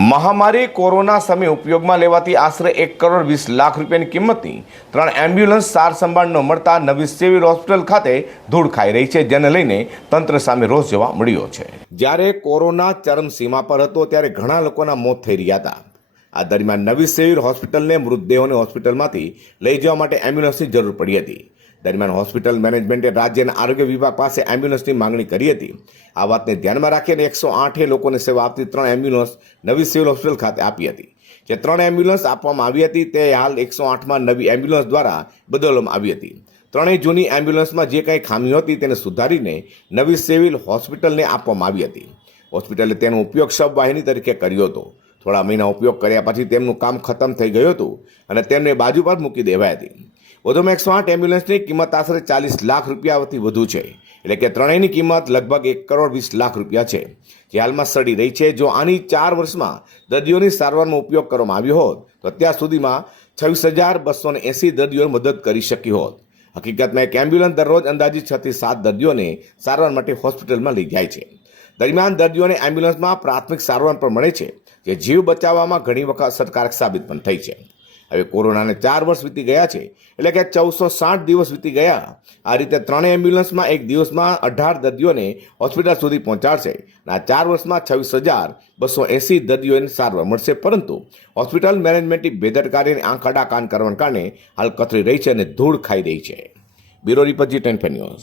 મહામારી કોરોના સામે ઉપયોગમાં લેવાતી આશરે એક કરોડ વીસ લાખ રૂપિયાની કિંમતની ત્રણ એમ્બ્યુલન્સ સાર સંભાળ ન મળતા નવી સિવિલ હોસ્પિટલ ખાતે ધૂળ ખાઈ રહી છે, જેને લઈને તંત્ર સામે રોષ જોવા મળ્યો છે. જ્યારે કોરોના ચરમસીમા પર હતો, ત્યારે ઘણા લોકોના મોત થઈ રહ્યા હતા. આ દરમિયાન નવી સિવિલ હોસ્પિટલને મૃતદેહોને હોસ્પિટલમાંથી લઈ જવા માટે એમ્બ્યુલન્સની જરૂર પડી હતી. દરમિયાન હોસ્પિટલ મેનેજમેન્ટે રાજ્યના આરોગ્ય વિભાગ પાસે એમ્બ્યુલન્સની માંગણી કરી હતી. આ વાતને ધ્યાનમાં રાખીને એકસો આઠે લોકોને સેવા આપતી ત્રણ એમ્બ્યુલન્સ નવી સિવિલ હોસ્પિટલ ખાતે આપી હતી. જે ત્રણ એમ્બ્યુલન્સ આપવામાં આવી હતી તે હાલ એકસો આઠમાં નવી એમ્બ્યુલન્સ દ્વારા બદલવામાં આવી હતી. ત્રણેય જૂની એમ્બ્યુલન્સમાં જે કંઈ ખામીઓ હતી તેને સુધારીને નવી સિવિલ હોસ્પિટલને આપવામાં આવી હતી. હોસ્પિટલે તેનો ઉપયોગ શબવાહિની તરીકે કર્યો હતો. થોડા મહિના ઉપયોગ કર્યા પછી તેમનું કામ ખતમ થઈ ગયું હતું અને તેમને બાજુ પર મૂકી દેવાઈ હતી. વધુમાં એકસો આઠ એમ્બ્યુલન્સની કિંમત આશરે ચાલીસ લાખ રૂપિયાથી વધુ છે. એટલે કે ત્રણેયની કિંમત લગભગ એક કરોડ વીસ લાખ રૂપિયા છે. જે હાલમાં સડી રહી છે. જો આની ચાર વર્ષમાં દર્દીઓની સારવારમાં ઉપયોગ કરવામાં આવ્યો હોત, તો અત્યાર સુધીમાં છવ્વીસ હજાર બસો એંસી દર્દીઓને મદદ કરી શકી હોત. હકીકતમાં એક એમ્બ્યુલન્સ દરરોજ અંદાજિત છ થી સાત દર્દીઓને સારવાર માટે હોસ્પિટલમાં લઈ જાય છે. દરમિયાન દર્દીઓને એમ્બ્યુલન્સમાં પ્રાથમિક સારવાર પણ મળે છે, જે જીવ બચાવવામાં ઘણી વખત અસરકારક સાબિત પણ થઈ છે. હવે કોરોનાને ચાર વર્ષ વીતી ગયા છે, એટલે કે ચૌદસો સાઠ દિવસ વીતી ગયા. આ રીતે ત્રણેય એમ્બ્યુલન્સમાં એક દિવસમાં અઢાર દર્દીઓને હોસ્પિટલ સુધી પહોંચાડશે આ ચાર વર્ષમાં છવ્વીસ હજાર બસો એંસી દર્દીઓને સારવાર મળશે. પરંતુ હોસ્પિટલ મેનેજમેન્ટની બેદરકારીને આંખ કાન કરવાને કારણે હાલ કથળી રહી છે અને ધૂળ ખાઈ રહી છે. Bureau report G ten news.